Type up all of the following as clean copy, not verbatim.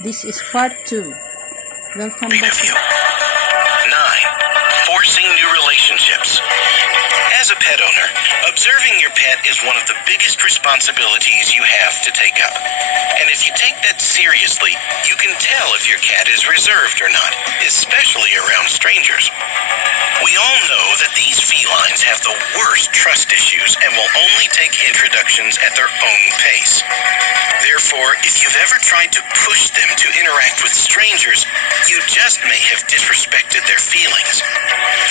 This is part 2. Welcome Read a back. few. 9. Forcing new relationships. As a pet owner, observing your pet is one of the biggest responsibilities you have to take up. And if you take that seriously, you can tell if your cat is reserved or not, especially around strangers. We all know that these felines have the worst trust issues and will only take introductions at their own pace. Therefore, if you've ever tried to push them to interact with strangers, you just may have disrespected their feelings.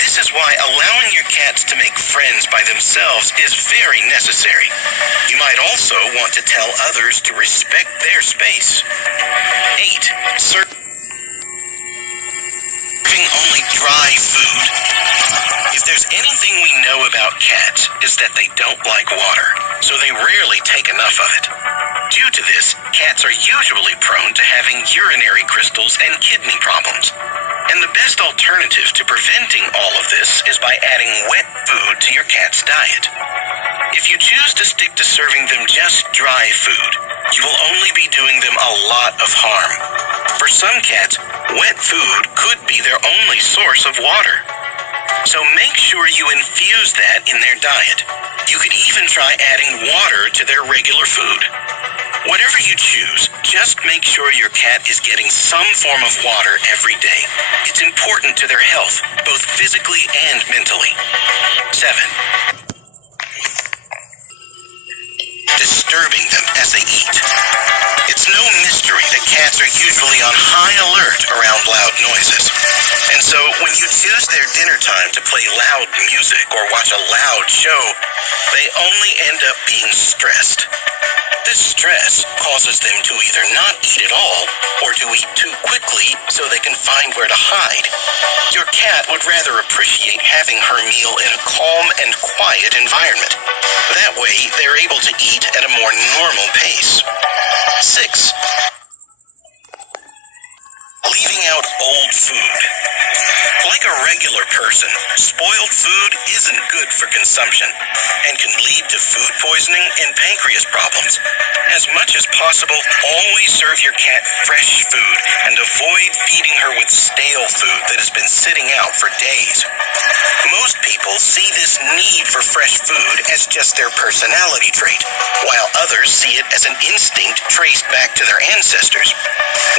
This is why allowing your cats to make friends by themselves is very necessary. You might also want to tell others to respect their space. 8. Serving only dry food. If there's anything we know about cats, is that they don't like water, so they rarely take enough of it. Due to this, cats are usually prone to having urinary crystals and kidney problems. And the best alternative to preventing all of this is by adding wet food to your cat's diet. If you choose to stick to serving them just dry food, you will only be doing them a lot of harm. For some cats, wet food could be their only source of water. So make sure you infuse that in their diet. You could even try adding water to their regular food. Whatever you choose, just make sure your cat is getting some form of water every day. It's important to their health, both physically and mentally. 7. Disturbing them as they eat. It's no mystery that cats are usually on high alert around loud noises. And so when you choose their dinner time to play loud music or watch a loud show, they only end up being stressed. This stress causes them to either not eat at all or to eat too quickly so they can find where to hide. Your cat would rather appreciate having her meal in a calm and quiet environment. That way, they're able to eat at a more normal pace. 6. Leaving out old food. Like a regular person, spoiled food isn't good for consumption and can lead to food poisoning and pancreas problems. As much as possible, always serve your cat fresh food and avoid feeding her with stale food that has been sitting out for days. Most people see this need for fresh food as just their personality trait, while others see it as an instinct traced back to their ancestors.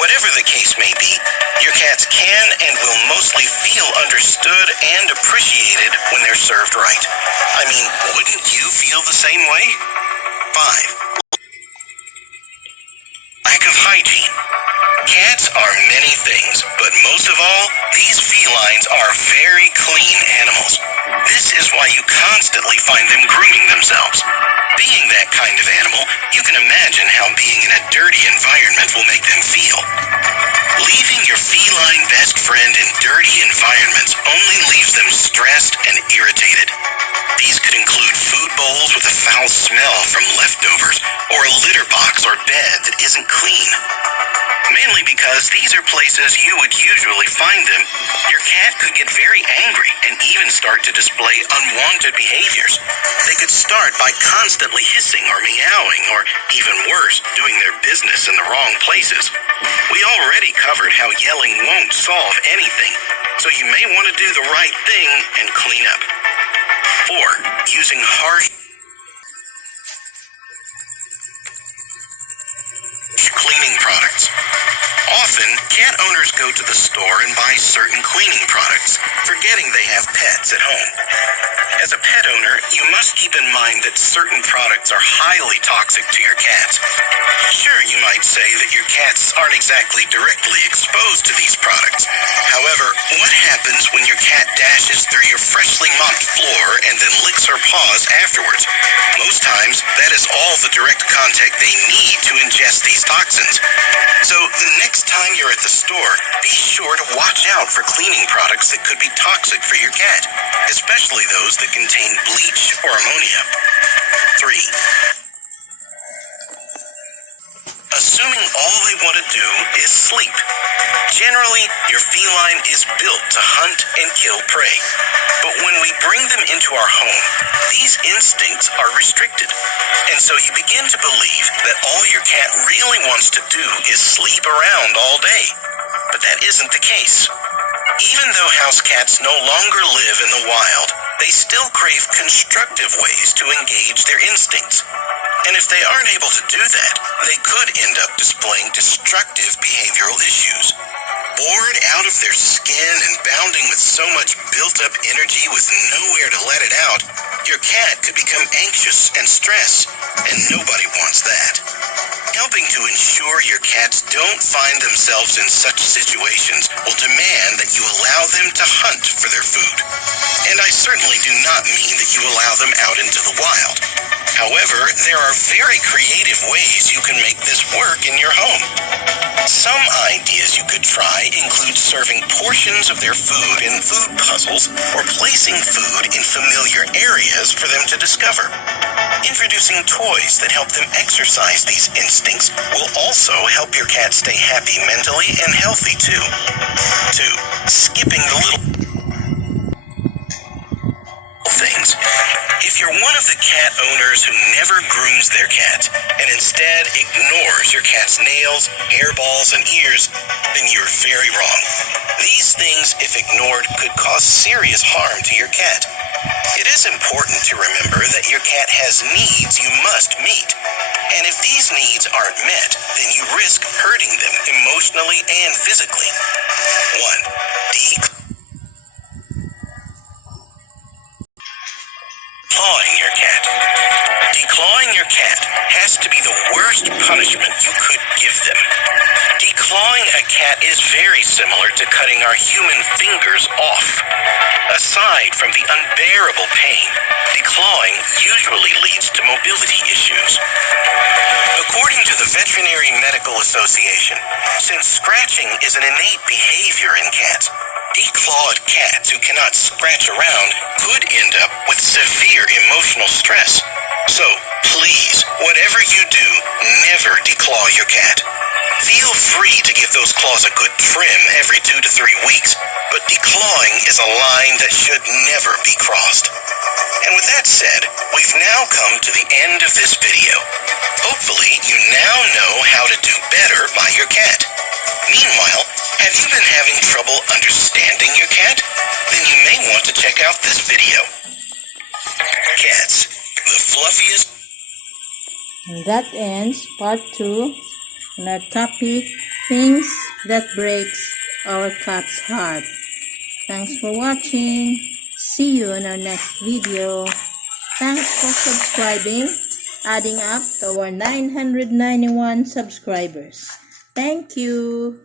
Whatever the case may be, your cats can and will mostly feel understood and appreciated when they're served right. I mean, wouldn't you feel the same way? 5. Lack of hygiene. Cats are many things, but most of all, these felines are very clean animals. This is why you constantly find them grooming themselves. Being that kind of animal, you can imagine how being in a dirty environment will make them feel. Leaving your feline best friend in dirty environments only leaves them stressed and irritated. These could include food bowls with a foul smell from leftovers, or a litter box or bed that isn't clean. Mainly because these are places you would usually find them, your cat could get very angry and even start to display unwanted behaviors. They could start by constantly hissing or meowing, or even worse, doing their business in the wrong places. We already covered how yelling won't solve anything, so you may want to do the right thing and clean up. 4. Using harsh cleaning products. Often, cat owners go to the store and buy certain cleaning products, forgetting they have pets at home. As a pet owner, you must keep in mind that certain products are highly toxic to your cats. Sure, you might say that your cats aren't exactly directly exposed to these products. However, what happens when your cat dashes through your freshly mopped floor and then licks her paws afterwards? Most times, that is all the direct contact they need to ingest these toxins. So, the next time you're at the store, be sure to watch out for cleaning products that could be toxic for your cat, especially those that contain bleach or ammonia. 3. assuming all they want to do is sleep. Generally, your feline is built to hunt and kill prey. But when we bring them into our home, these instincts are restricted. And so you begin to believe that all your cat really wants to do is sleep around all day. But that isn't the case. Even though house cats no longer live in the wild, they still crave constructive ways to engage their instincts. And if they aren't able to do that, they could end up displaying destructive behavioral issues. Bored out of their skin and bounding with so much built-up energy with nowhere to let it out, your cat could become anxious and stressed, and nobody wants that. Helping to ensure your cats don't find themselves in such situations will demand that you allow them to hunt for their food. And I certainly do not mean that you allow them out into the wild. However, there are very creative ways you can make this work in your home. Some ideas you could try include serving portions of their food in food puzzles or placing food in familiar areas for them to discover. Introducing toys that help them exercise these instincts will also help your cat stay happy mentally and healthy too. 2. Skipping the little things. If you're one of the cat owners who never grooms their cat and instead ignores your cat's nails, hairballs, and ears, then you're very wrong. These things, if ignored, could cause serious harm to your cat. It is important to remember that your cat has needs you must meet. And if these needs aren't met, then you risk hurting them emotionally and physically. 1. Declawing your cat. Declawing your cat has to be the worst punishment you could give them. Declawing a cat is very similar to cutting our human fingers off. Aside from the unbearable pain, declawing usually leads to mobility issues. According to the Veterinary Medical Association, since scratching is an innate behavior in cats, declawed cats who cannot scratch around could end up with severe emotional stress. So, please, whatever you do, never declaw your cat. Feel free to give those claws a good trim every 2 to 3 weeks, but declawing is a line that should never be crossed. And with that said, we've now come to the end of this video. Hopefully, you now know how to do better by your cat. Meanwhile, have you been having trouble understanding your cat? Then you may want to check out this video. Cats, the fluffiest. And that ends part 2 on our topic, things that breaks our cat's heart. Thanks for watching. See you in our next video. Thanks for subscribing, adding up to our 991 subscribers. Thank you.